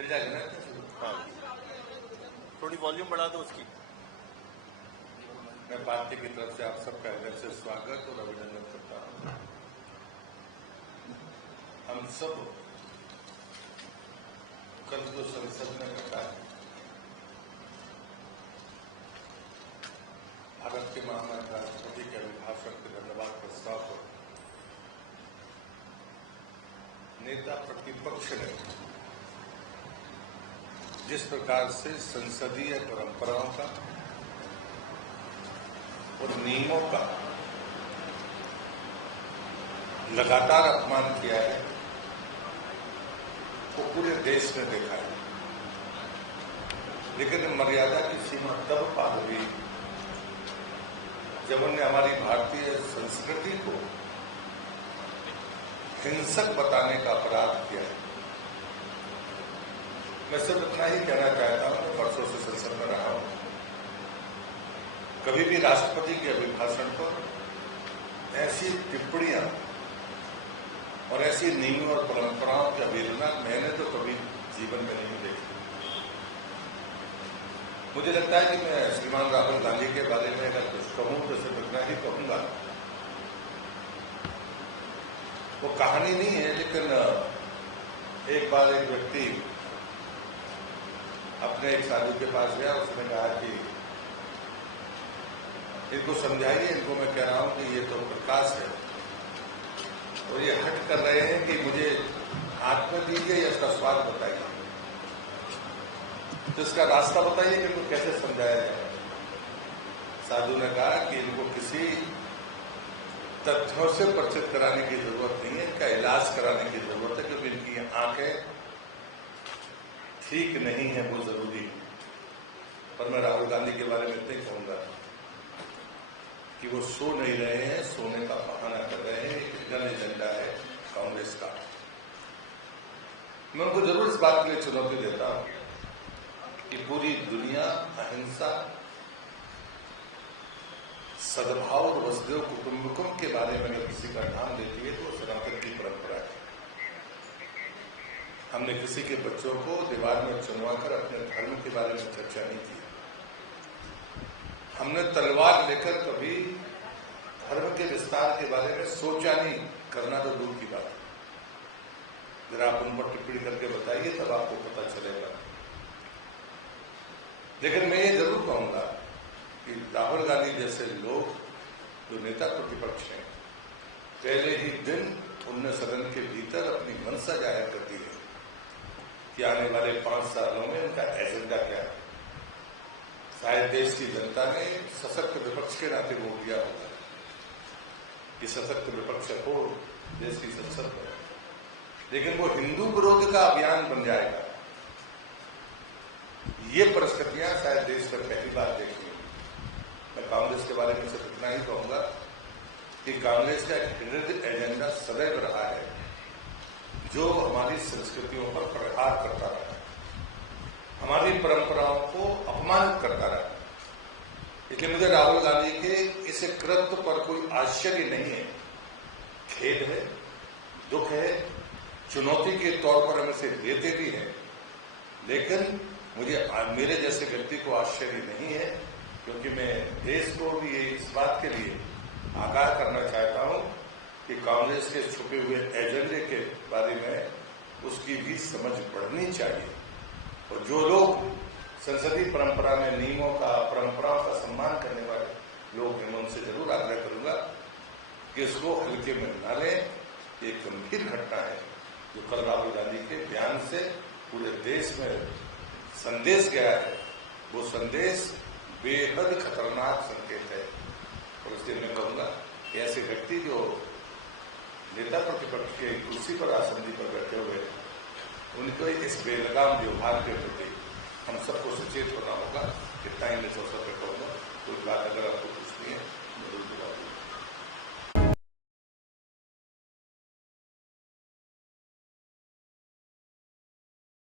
चल जाएगा ना? हाँ, थोड़ी वॉल्यूम बढ़ा दो उसकी। मैं पार्टी की तरफ से आप सबका हृदय से स्वागत और अभिनंदन करता हूँ। हम सब कल जो संसद में घटा है, भारत के महामहिम राष्ट्रपति के अभिभाषण के धन्यवाद प्रस्ताव पर नेता प्रतिपक्ष ने जिस प्रकार से संसदीय परंपराओं का और नियमों का लगातार अपमान किया है, वो पूरे देश ने देखा है। लेकिन मर्यादा की सीमा तब पार हुई जब उन्होंने हमारी भारतीय संस्कृति को हिंसक बताने का अपराध किया है। मैं सिर्फ इतना ही कहना चाहता हूं, वर्षों से संसद में रहा हूं, कभी भी राष्ट्रपति के अभिभाषण पर ऐसी टिप्पणियां और ऐसी नियमों और परंपराओं की अवहेलना मैंने तो कभी जीवन में नहीं देखी। मुझे लगता है कि मैं श्रीमान राहुल गांधी के बारे में अगर कुछ कहूं तो सिर्फ इतना ही कहूंगा, वो कहानी नहीं है, लेकिन एक बार एक व्यक्ति अपने एक साधु के पास गया। उसने कहा कि इनको समझाइए, इनको मैं कह रहा हूं कि ये तो प्रकाश है और ये हट कर रहे हैं कि मुझे हाथ में दीजिए या इसका स्वाद बताइए, तो इसका रास्ता बताइए कि इनको कैसे समझाया जाए। साधु ने कहा कि इनको किसी तथ्यों से परिचित कराने की जरूरत नहीं है, इनका इलाज कराने की जरूरत है, क्योंकि इनकी आंखें ठीक नहीं है, वो जरूरी है। पर मैं राहुल गांधी के बारे में इतना ही कहूंगा कि वो सो नहीं रहे हैं, सोने का बहाना कर रहे हैं। एक हिडन एजेंडा है कांग्रेस का। मैं उनको जरूर इस बात के लिए चुनौती देता हूं कि पूरी दुनिया अहिंसा, सद्भाव और वसुधैव कुटुंबकम के बारे में अगर किसी का नाम लेती है तो सनातन की परंपरा है। हमने किसी के बच्चों को दीवार में चुनवाकर अपने धर्म के बारे में चर्चा नहीं की। हमने तलवार लेकर कभी धर्म के विस्तार के बारे में सोचा नहीं, करना तो दूर की बात है। जरा आप उन पर टिप्पणी करके बताइए, तब आपको पता चलेगा। लेकिन मैं ये जरूर कहूंगा कि राहुल गांधी जैसे लोग जो नेता प्रतिपक्ष हैं, पहले ही दिन उन्होंने सदन के भीतर अपनी मंशा जाहिर कर दी है कि आने वाले 5 सालों में उनका एजेंडा क्या है। शायद देश की जनता ने सशक्त विपक्ष के नाते वोट दिया होगा कि सशक्त विपक्ष हो देश की संसद में, लेकिन वो हिंदू विरोध का अभियान बन जाएगा। ये परिस्थितियां शायद देश में पहली बार देखी। मैं कांग्रेस के बारे में सिर्फ इतना ही कहूंगा कि कांग्रेस का एक हिडन एजेंडा सदैव रहा है जो हमारी संस्कृतियों पर प्रहार करता रहा, हमारी परंपराओं को अपमानित करता रहा। इसलिए मुझे राहुल गांधी के इस कृत्य पर कोई आश्चर्य नहीं है, खेद है, दुख है, चुनौती के तौर पर हम इसे लेते भी हैं। लेकिन मुझे मेरे जैसे व्यक्ति को आश्चर्य नहीं है, क्योंकि मैं देश को भी इस बात के लिए आगाह करना चाहता हूं कि कांग्रेस के छुपे हुए एजेंडे के बारे में उसकी भी समझ बढ़नी चाहिए। और जो लोग संसदीय परंपरा में नियमों का, परंपराओं का सम्मान करने वाले लोग हैं, मैं उनसे जरूर आग्रह करूंगा कि इसको हल्के में न लें। एक गंभीर घटना है जो कल राहुल गांधी के बयान से पूरे देश में संदेश गया है। वो संदेश बेहद खतरनाक संकेत है। और इसलिए मैं कहूंगा कि ऐसे व्यक्ति जो नेता प्रतिपक्ष के कुर्सी पर, आसंदी पर बैठे हुए, उनको इस बेलगाम व्यवहार के प्रति हम सबको सचेत होना होगा। कितना ही मैं इस अवसर पर कहूंगा। कोई बात अगर आपको पूछनी है जरूर जवाब